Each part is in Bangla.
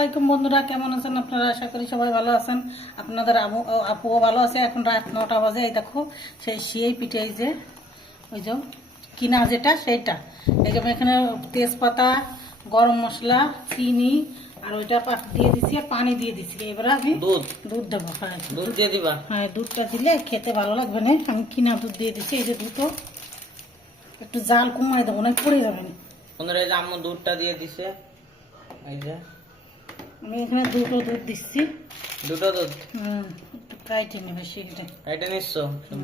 আলাইকুম বন্ধুরা, কেমন আছেন আপনারা? আশা করি সবাই ভালো আছেন। আপনাদের আপুও ভালো আছে। এখন রাত 9টা বাজে। এই দেখো সেই পিঠে, এই যে ওই যে কিনা যেটা সেইটা, এই যে আমি এখানে তেজপাতা, গরম মশলা, চিনি আর ওইটা দিয়ে দিছি, পানি দিয়ে দিছি। এবারে আমি দুধ দেবো। হ্যাঁ, দুধ দিয়ে দিবা। হ্যাঁ, দুধটা দিলে খেতে ভালো লাগবে না। আমি কিনা দুধ দিয়ে দিছি। এই যে দুধও একটু জাল কমাই দেবো, না পড়ে যাবে না। বন্ধুরা, এই যে আম্মু দুধটা দিয়ে দিছে। এই যে আমি এখানে দুটো দুধ দিচ্ছি। দুটো দুধ একটু কাইটে নে বেশি, এটা নিচ্ছ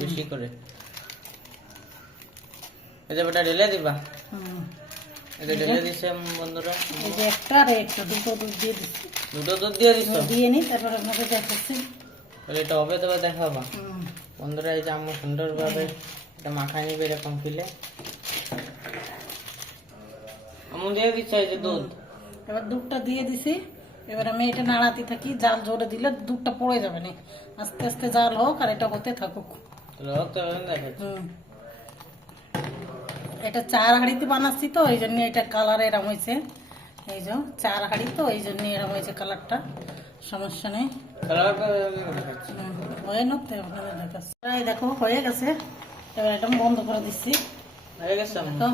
বেশি করে। এই যে ওটা ঢেলে দিবা। এটা ঢেলে দিছে বন্ধুরা। এই যে একটা আর একটা, দুটো দুধ দিয়ে দিচ্ছি। দুটো দুধ দিয়ে দিচ্ছ? দিয়ে নি, তারপর আপনাকে দেখাচ্ছি। তাহলে এটা হবে, তবে দেখাবা। বন্ধুরা, এই যে আম্মু সুন্দরভাবে এটা মাখাই নিবে এরকম ফিলে। আম্মু দিয়ে দিচ্ছে এই যে দুধ। এবার দুধটা দিয়ে দিছি। এবার আমি এটা নাড়াতে থাকি। জাল জোরে দিলে দুধটা পড়ে যাবে না। আস্তে আস্তে জাল হোক আর এটা হতে থাকুক। এটা 4 হাঁড়িতে বানাচ্ছি তো, এই জন্য এটা কালার এরম হয়েছে। এই যে 4 হাঁড়ি তো, এই জন্য এরম হয়েছে কালারটা। সমস্যা নেই, হয়ে নতে আপনাদের দেখাচ্ছি। এই দেখো হয়ে গেছে। এবার এটা বন্ধ করে দিচ্ছি।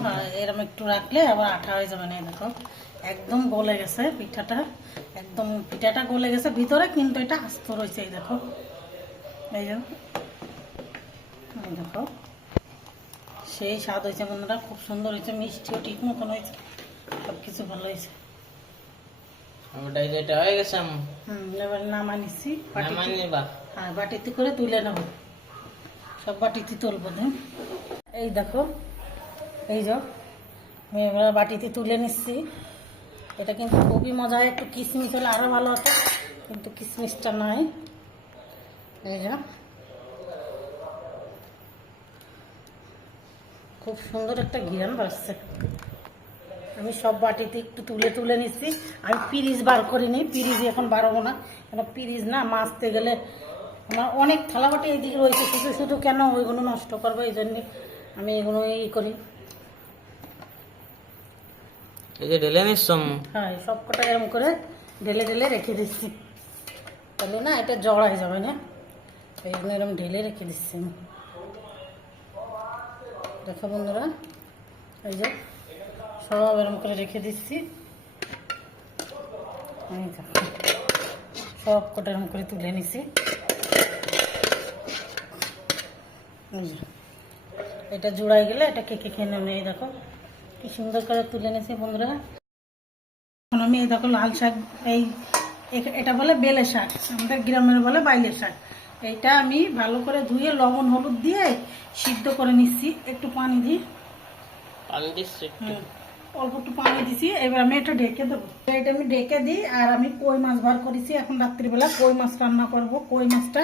হ্যাঁ, এরম একটু রাখলে আবার আঠা হয়ে যাবে না। দেখো একদম গলে গেছে পিঠাটা, একদম পিঠাটা গলে গেছে ভিতরে, কিন্তু এটা আস্ত রয়েছে। এই দেখো, এই যে দেখো সেই স্বাদ হয়েছে বন্ধুরা, খুব সুন্দর হয়েছে। মিষ্টিও ঠিক মতন হয়েছে, সব কিছু ভালো হয়েছে। এবার নামা নিচ্ছি। হ্যাঁ, বাটিতে করে তুলে নেব। সব বাটিতে তুলবো। এই দেখো, এই যে আমি এবার বাটিতে তুলে নিচ্ছি। এটা কিন্তু খুবই মজা হয়। একটু কিশমিশ হলে আরও ভালো হতো, কিন্তু কিশমিশটা নাই। এই যে খুব সুন্দর একটা ঘিরান বাড়ছে। আমি সব বাটিতে একটু তুলে তুলে নিচ্ছি। আমি পিরিজ বার করিনি, পিরিজ এখন বাড়াবো না, কেন পিরিজ না মাছতে গেলে আমার অনেক থালা বাটি এইদিকে রয়েছে। শুধু শুধু কেন ওইগুলো নষ্ট করবো, এই জন্যে আমি এগুলো করি। হ্যাঁ, সব কটা এরকম করে ঢেলে ঢেলে রেখে দিচ্ছি। তাহলে না এটা জড়া হয়ে যাবে না, এই জন্য এরকম ঢেলে রেখে দিচ্ছি আমি। দেখো বন্ধুরা, এই যে সব এরকম করে রেখে দিচ্ছি। সব কটা এরকম করে তুলে নিছি। এটা জোড়াই গেলে এটা কেকে খেয়ে নেবে। এই দেখো কি সুন্দর করে তুলে নিয়েছি বন্ধুরা। এখন আমি এই দেখো লাল শাক, এটা বলে বেলে শাক, আমাদের গ্রামের বলে বাইলে শাক। এইটা আমি ভালো করে ধুয়ে লবণ হলুদ দিয়ে সিদ্ধ করে নিচ্ছি। একটু পানি দিই, অল্প একটু পানি দিছি। এবার আমি এটা ঢেকে দেবো। এটা আমি ঢেকে দিই। আর আমি কই মাছ বার করেছি, এখন রাত্রিবেলা কই মাছ রান্না করব। কই মাছটা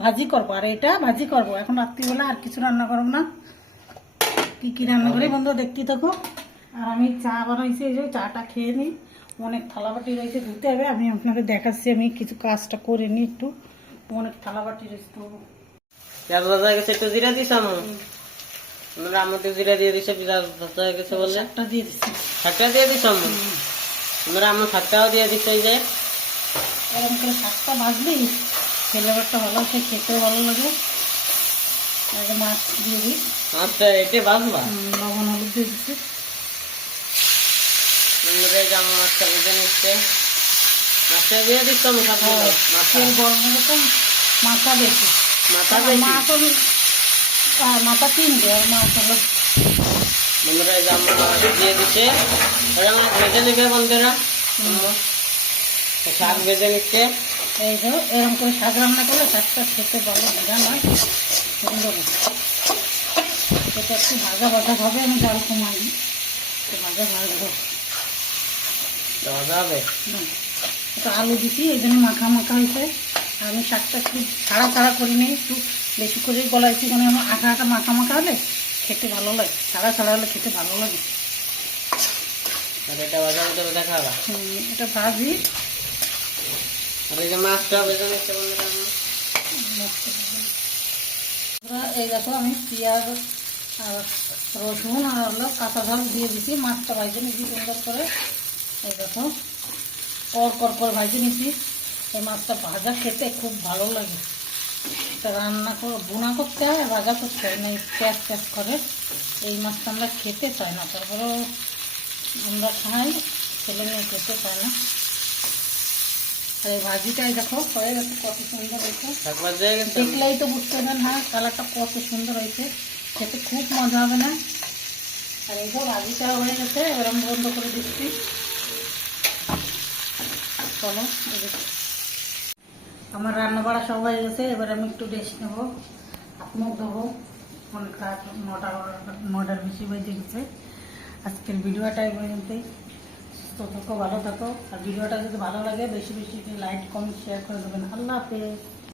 ভাজি করব আর এটা ভাজি করব। এখন রাত্রিবেলা আর কিছু রান্না করব না। কি কি রান্না করি বন্ধু দেখতে থাকো। আর আমি চা বানাইছি, এই যে চাটা খেয়ে নিই। অনেক থালা বাটি রয়েছে, ধুতে হবে। আমি আপনাদের দেখাচ্ছি, আমি কিছু কাজটা করে নিই একটু। অনেক থালা বাটি রয়েছে। একটু জিরা দিস আম্মু, জিরা দিয়ে দিছে। পেঁয়াজ ভাজা হয়ে গেছে বলে শাকটা দিয়ে দিচ্ছি। শাকটা দিয়ে দিস আম্মু? আম্মু শাকটাও দিয়ে দিচ্ছে। এই যে এরকম করে শাকটা ভাজলেই ফ্লেভারটা ভালো আছে, খেতেও ভালো লাগে। মাছ দিয়ে দিই। মাছটা এটে ভাজবা? লবণ হলুদ দিয়ে দিচ্ছি। মাছটা ভেজে নিচ্ছে। মাছটা দিয়ে দিচ্ছ তেল গরম হলে তো মাথা বেশি, মাথা 3 দেয় আর মাছ হলো। বন্ধুরা এই যে মাছ দিয়ে দিচ্ছে, ভেজে নেবে বন্ধুরা। শাক ভেজে নিচ্ছে। এই যে এরকম করে শাক রান্না করলে শাকটা খেতে ভালো মজা নয়, সুন্দর। এটা একটু ভাজা ভাজা হবে, আমি ডাল কমাই ভাজা ভাজবো। ভাজা হবে একটু আলু দিচ্ছি, এই জন্য মাখা মাখা হয়েছে। আর আমি শাকটা একটু ছাড়া ছাড়া করে নিই, একটু বেশি করে গলাইছি। মানে আমার আঠা আঠা মাখা মাখা হলে খেতে ভালো লাগে, ছাড়া ছাড়া হলে খেতে ভালো লাগে। এটা ভাজা হতে দেখাবা। এটা ভাজি। আর এই যে মাছটা ভেজে নিচ্ছে বন্ধুরা। এই দেখো আমি পেঁয়াজ আর রসুন আর হলো কাঁচা ঝাল দিয়ে দিচ্ছি। মাছটা ভাজে নিচ্ছি সুন্দর করে। এই দেখো কর করে ভাজি নিছি। এই মাছটা ভাজা খেতে খুব ভালো লাগে। এটা রান্না করে বোনা করতে হয়, ভাজা করতে হয় না, প্যাঁচ প্যাঁচ করে। এই মাছটা আমরা খেতে চাই না, তারপরেও আমরা খাই, ছেলে মেয়ে খেতে চায় না। আর এই ভাজিটাই দেখো হয়ে গেছে, কত সুন্দর হয়েছে। শাক ভাজা হয়ে গেছে। দেখলেই তো বুঝতে পারেন, হ্যাঁ কালারটা কত সুন্দর হয়েছে, খেতে খুব মজা হবে না। আর এই তো ভাজিটা হয়ে গেছে, এবার আমি বন্ধ করে দিচ্ছি। চলো, আমার রান্না বাড়া সব হয়ে গেছে, এবার আমি একটু রেস্ট নেবো, হাত মুখ ধোবো। অনেক রাত, 9টার বেশি বেজে গেছে। আজকের ভিডিওটা এই পর্যন্তই। সুস্থ থাকো, ভালো থাকো। আর ভিডিওটা যদি ভালো লাগে বেশি বেশি লাইক কমেন্ট শেয়ার করে দেবেন। আল্লাহ হাফেজ।